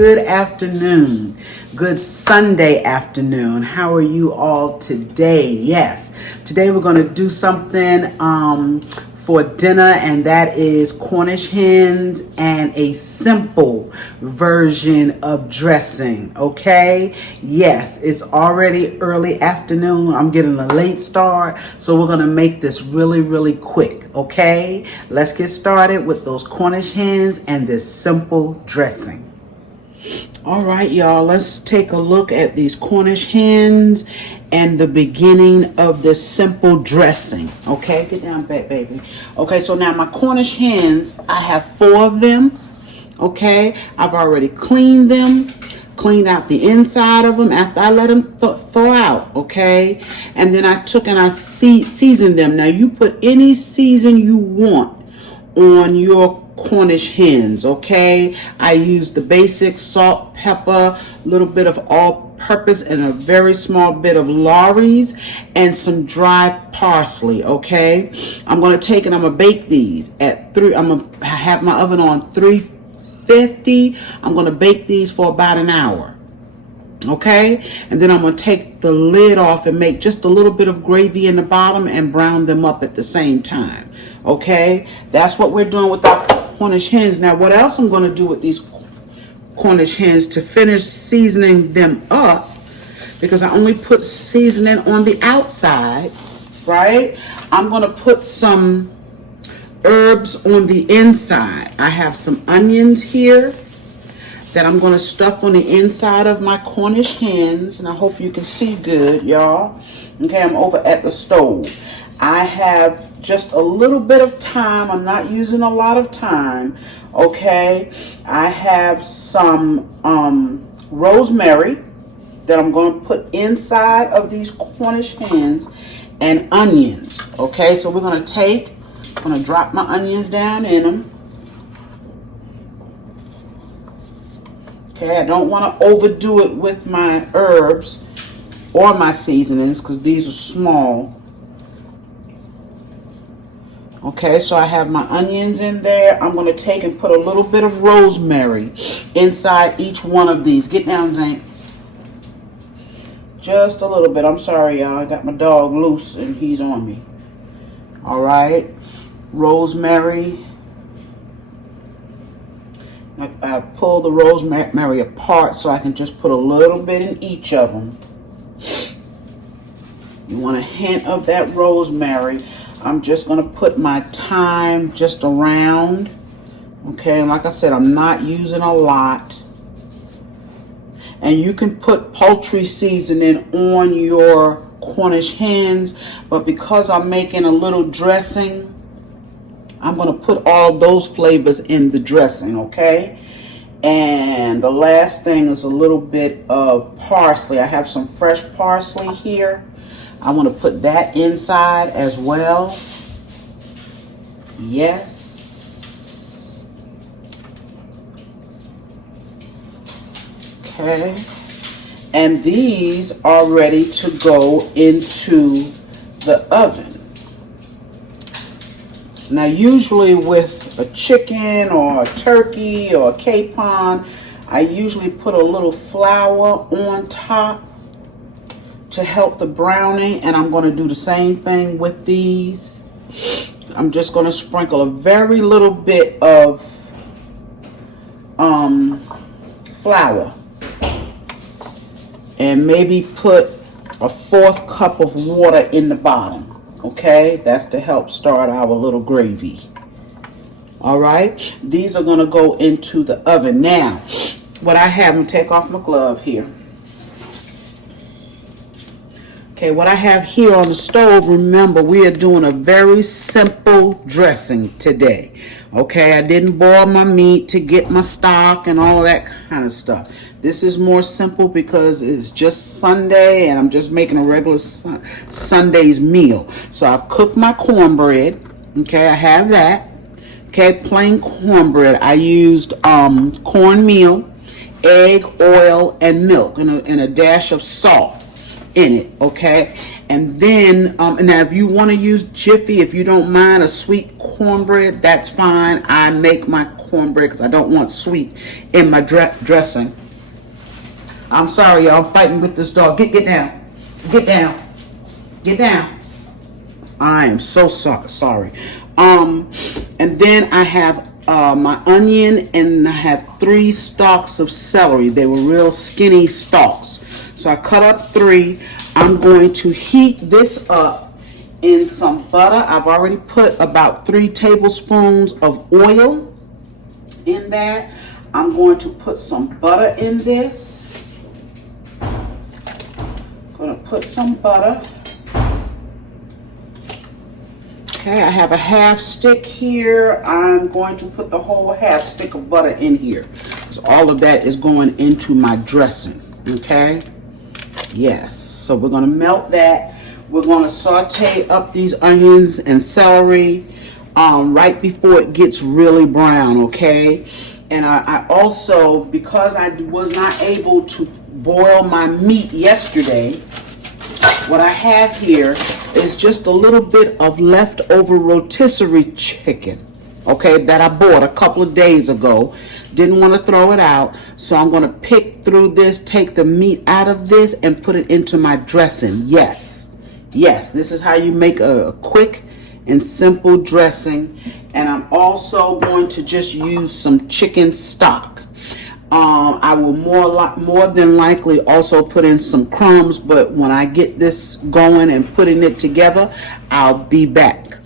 good afternoon. Good Sunday afternoon. How are you all today? Yes, today we're going to do something for dinner, and that is Cornish hens and a simple version of dressing. Okay, yes, it's already early afternoon. I'm getting a late start, so we're going to make this really quick. Okay, let's get started with those Cornish hens and this simple dressing. All right, y'all, let's take a look at these Cornish hens and the beginning of this simple dressing. Okay, get down back, baby. Okay, so now my Cornish hens, I have 4 of them. Okay, I've already cleaned them, cleaned out the inside of them after I let them thaw out. Okay, and then I took and I seasoned them. Now you put any season you want on your Cornish hens. Okay, I use the basic salt, pepper, little bit of all-purpose, and a very small bit of Lawry's and some dry parsley. Okay, I'm gonna take and I'm gonna bake these at I'm gonna have my oven on 350. I'm gonna bake these for about an hour. Okay, and then I'm going to take the lid off and make just a little bit of gravy in the bottom and brown them up at the same time. Okay, that's what we're doing with our Cornish hens. Now what else I'm going to do with these Cornish hens to finish seasoning them up, because I only put seasoning on the outside, right? I'm going to put some herbs on the inside. I have some onions here that I'm going to stuff on the inside of my Cornish hens, and I hope you can see good, y'all. Okay, I'm over at the stove. I have just a little bit of thyme. I'm not using a lot of thyme. Okay, I have some rosemary that I'm going to put inside of these Cornish hens, and onions. Okay, so we're going to drop my onions down in them. Okay, I don't want to overdo it with my herbs or my seasonings because these are small. Okay, so I have my onions in there. I'm going to take and put a little bit of rosemary inside each one of these. Get down, Zane. Just a little bit. I'm sorry, y'all. I got my dog loose and he's on me. All right, rosemary. I pull the rosemary apart so I can just put a little bit in each of them. You want a hint of that rosemary. I'm just going to put my thyme just around. Okay, and like I said, I'm not using a lot. And you can put poultry seasoning on your Cornish hens, but because I'm making a little dressing, I'm going to put all those flavors in the dressing, okay? And the last thing is a little bit of parsley. I have some fresh parsley here. I want to put that inside as well. Yes. Okay. And these are ready to go into the oven. Now usually with a chicken or a turkey or a capon, I usually put a little flour on top to help the browning, and I'm going to do the same thing with these. I'm just going to sprinkle a very little bit of flour and maybe put a 1/4 cup of water in the bottom. Okay, that's to help start our little gravy. All right, these are going to go into the oven. Now, what I have, I'm going to take off my glove here. Okay, what I have here on the stove, remember, we are doing a very simple dressing today. Okay, I didn't boil my meat to get my stock and all that kind of stuff. This is more simple because it's just Sunday and I'm just making a regular Sunday's meal. So I've cooked my cornbread. Okay, I have that. Okay, plain cornbread. I used cornmeal, egg, oil, and milk, and a dash of salt in it. Okay, And then, now if you want to use Jiffy, if you don't mind a sweet cornbread, that's fine. I make my cornbread because I don't want sweet in my dressing. I'm sorry, y'all. I'm fighting with this dog. Get down. Get down. Get down. I am so sorry. And then I have my onion, and I have 3 stalks of celery. They were real skinny stalks. So I cut up 3. I'm going to heat this up in some butter. I've already put about 3 tablespoons of oil in that. I'm going to put some butter in this. I'm going to put some butter. Okay, I have a half stick here. I'm going to put the whole half stick of butter in here, because all of that is going into my dressing. Okay. Yes, so we're going to melt that. We're going to saute up these onions and celery right before it gets really brown, okay? And I also, because I was not able to boil my meat yesterday, what I have here is just a little bit of leftover rotisserie chicken, okay, that I bought a couple of days ago. Didn't want to throw it out, so I'm going to pick through this, take the meat out of this, and put it into my dressing. Yes, this is how you make a quick and simple dressing. And I'm also going to just use some chicken stock. I will more than likely also put in some crumbs, but when I get this going and putting it together, I'll be back.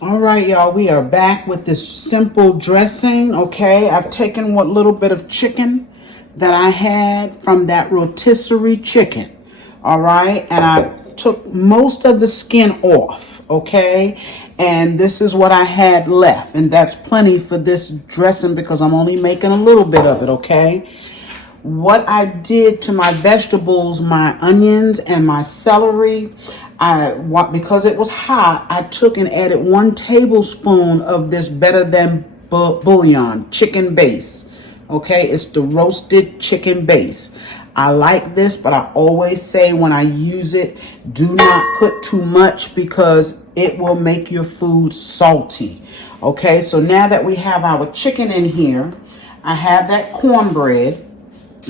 All right, y'all, we are back with this simple dressing, okay? I've taken what little bit of chicken that I had from that rotisserie chicken, all right? And I took most of the skin off, okay? And this is what I had left, and that's plenty for this dressing because I'm only making a little bit of it, okay? What I did to my vegetables, my onions and my celery, because it was hot, I took and added 1 tablespoon of this Better Than bouillon, chicken base. Okay, it's the roasted chicken base. I like this, but I always say when I use it, do not put too much because it will make your food salty. Okay, so now that we have our chicken in here, I have that cornbread.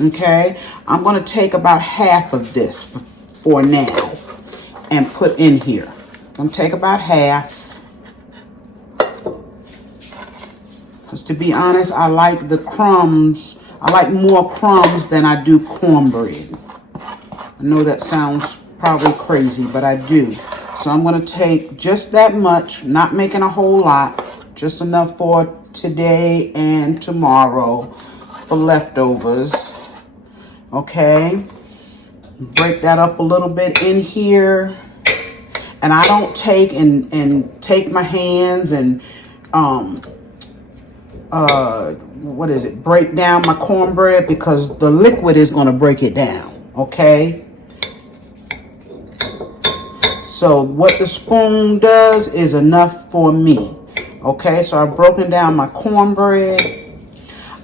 Okay, I'm going to take about half of this for now and put in here. I'm going to take about half. Because to be honest, I like the crumbs. I like more crumbs than I do cornbread. I know that sounds probably crazy, but I do. So I'm going to take just that much, not making a whole lot, just enough for today and tomorrow for leftovers. Okay, break that up a little bit in here. And I don't take and take my hands and break down my cornbread, because the liquid is going to break it down. Okay, so what the spoon does is enough for me. Okay, so I've broken down my cornbread.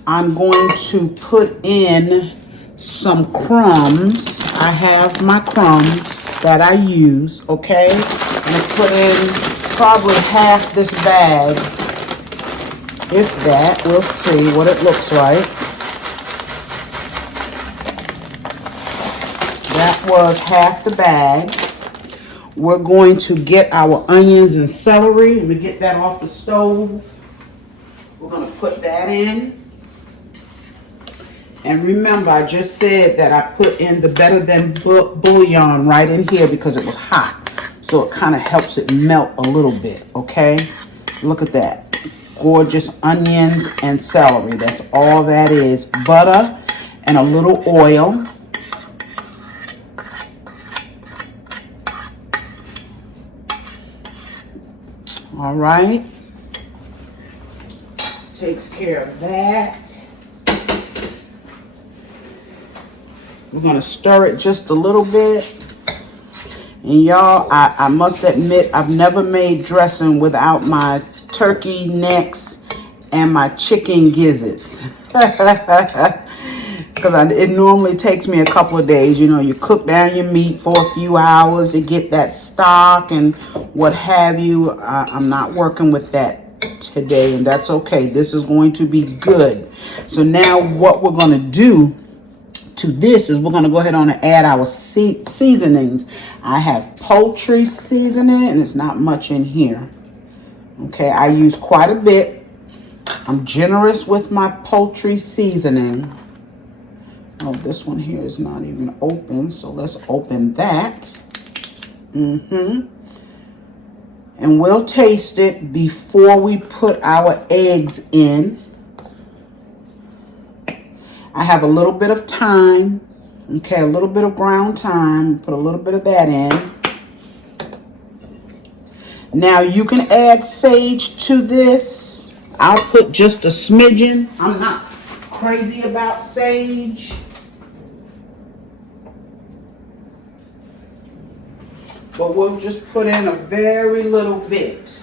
I'm going to put in some crumbs. I have my crumbs that I use, okay? I'm going to put in probably half this bag, if that. We'll see what it looks like. That was half the bag. We're going to get our onions and celery. Let me get that off the stove. We're going to put that in. And remember, I just said that I put in the Better Than bouillon right in here because it was hot. So it kind of helps it melt a little bit, okay? Look at that. Gorgeous onions and celery. That's all that is. Butter and a little oil. All right. Takes care of that. We're going to stir it just a little bit. And y'all, I must admit, I've never made dressing without my turkey necks and my chicken gizzards. because it normally takes me a couple of days. You know, you cook down your meat for a few hours to get that stock and what have you. I'm not working with that today, and that's okay. This is going to be good. So now what we're going to do to this is we're going to go ahead on and add our seasonings. I have poultry seasoning, and it's not much in here. Okay, I use quite a bit. I'm generous with my poultry seasoning. Oh, this one here is not even open, so let's open that. And we'll taste it before we put our eggs in. I have a little bit of thyme, okay, a little bit of ground thyme, put a little bit of that in. Now you can add sage to this. I'll put just a smidgen. I'm not crazy about sage. But we'll just put in a very little bit.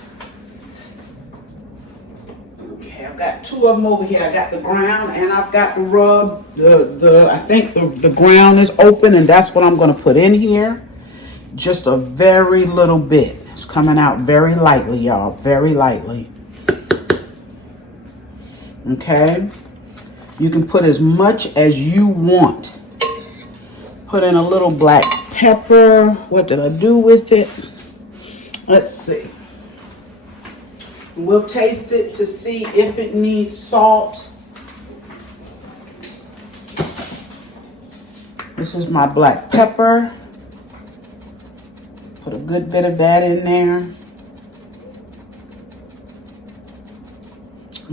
Okay, I've got two of them over here. I got the ground and I've got the rub. I think the ground is open, and that's what I'm going to put in here. Just a very little bit. It's coming out very lightly, y'all. Very lightly. Okay. You can put as much as you want. Put in a little black pepper. What did I do with it? Let's see. We'll taste it to see if it needs salt. This is my black pepper. Put a good bit of that in there.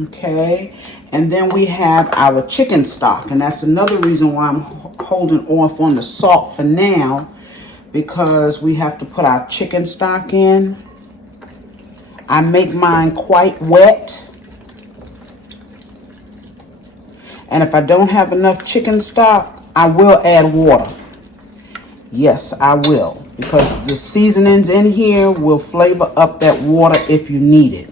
Okay. And then we have our chicken stock. And that's another reason why I'm holding off on the salt for now, because we have to put our chicken stock in. I make mine quite wet. And if I don't have enough chicken stock, I will add water. Yes, I will. Because the seasonings in here will flavor up that water if you need it.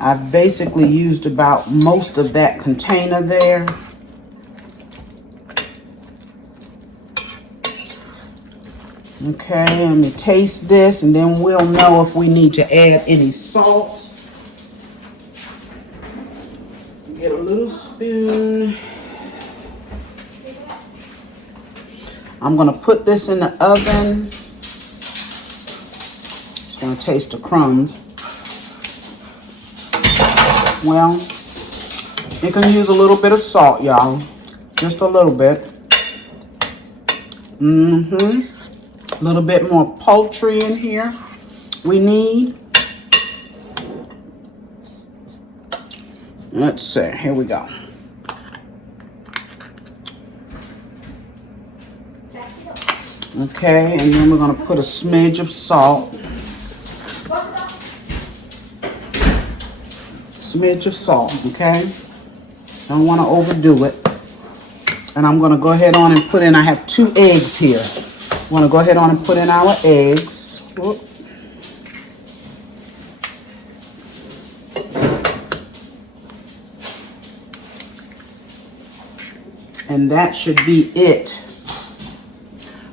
I've basically used about most of that container there. Okay, let me taste this and then we'll know if we need to add any salt. Get a little spoon. I'm going to put this in the oven. Just going to taste the crumbs. Well, you can use a little bit of salt, y'all. Just a little bit. A little bit more poultry in here we need. Let's see. Here we go. Okay, and then we're going to put a smidge of salt. Smidge of salt, okay? Don't want to overdo it. And I'm going to go ahead on and put in, I have 2 eggs here. I'm going to go ahead on and put in our eggs. Whoop. And that should be it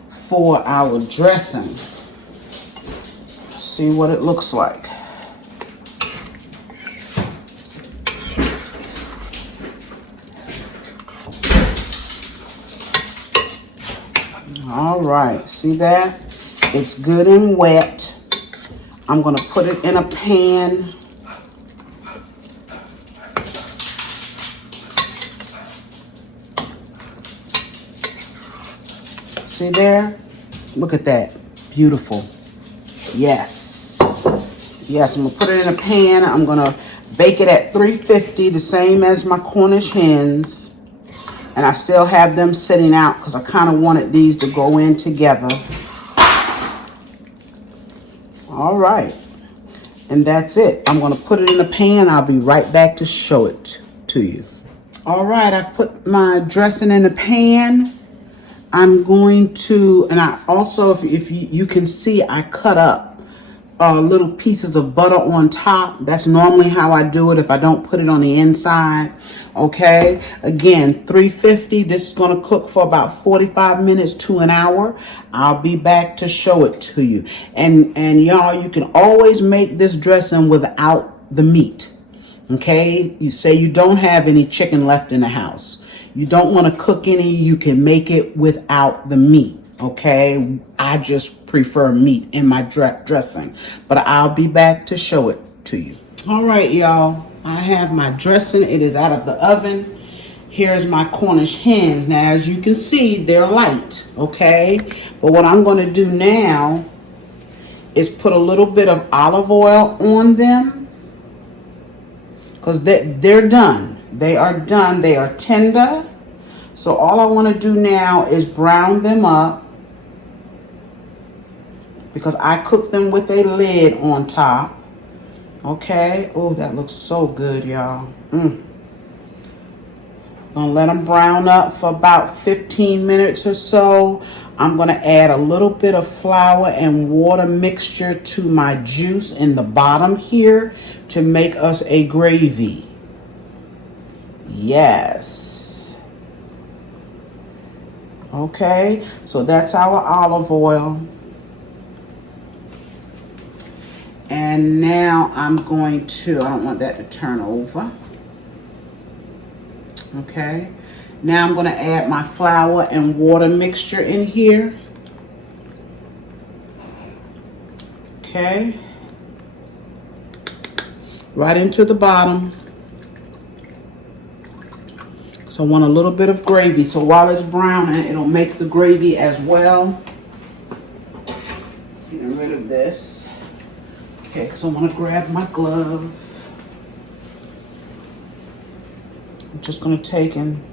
for our dressing. See what it looks like. All right, see that? It's good and wet. I'm going to put it in a pan. See there? Look at that. Beautiful. Yes. Yes, I'm going to put it in a pan. I'm going to bake it at 350, the same as my Cornish hens. And I still have them sitting out because I kind of wanted these to go in together. All right. And that's it. I'm going to put it in a pan. I'll be right back to show it to you. All right. I put my dressing in the pan. I'm going to, and I also, if you can see, I cut up little pieces of butter on top. That's normally how I do it if I don't put it on the inside. Okay, again, 350. This is going to cook for about 45 minutes to an hour. I'll be back to show it to you. And y'all, you can always make this dressing without the meat. Okay, you say you don't have any chicken left in the house. You don't want to cook any, you can make it without the meat. Okay, I just prefer meat in my dressing, but I'll be back to show it to you. All right, y'all, I have my dressing. It is out of the oven. Here's my Cornish hens. Now, as you can see, they're light, okay? But what I'm going to do now is put a little bit of olive oil on them because they're done. They are done. They are tender. So all I want to do now is brown them up because I cook them with a lid on top. Okay. Oh, that looks so good, y'all. Gonna let them brown up for about 15 minutes or so. I'm gonna add a little bit of flour and water mixture to my juice in the bottom here to make us a gravy. Yes. Okay, so that's our olive oil. And now I'm going to, I don't want that to turn over. Okay, now I'm going to add my flour and water mixture in here. Okay, right into the bottom. So I want a little bit of gravy. So while it's browning, it'll make the gravy as well. Getting rid of this. Okay, so I'm going to grab my glove. I'm just going to take and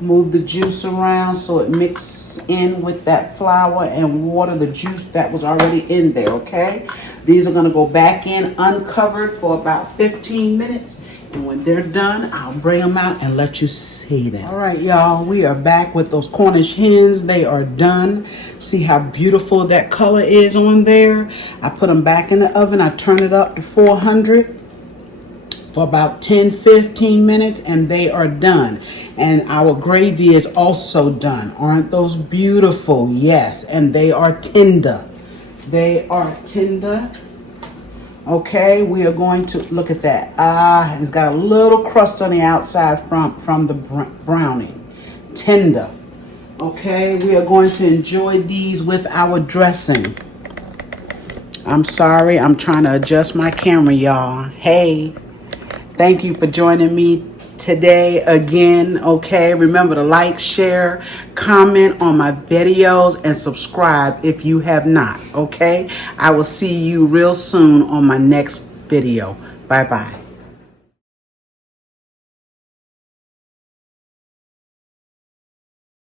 move the juice around so it mixes in with that flour and water, the juice that was already in there, okay? These are going to go back in uncovered for about 15 minutes. And when they're done, I'll bring them out and let you see them. All right, y'all, we are back with those Cornish hens. They are done. See how beautiful that color is on there? I put them back in the oven. I turn it up to 400 for about 10-15 minutes, and they are done. And our gravy is also done. Aren't those beautiful? Yes, and they are tender. They are tender. Okay, we are going to look at that. It's got a little crust on the outside from the browning. Tender. Okay, we are going to enjoy these with our dressing. I'm sorry, I'm trying to adjust my camera, y'all. Hey, thank you for joining me today again. Okay, remember to like, share, comment on my videos, and subscribe if you have not. Okay, I will see you real soon on my next video. Bye bye.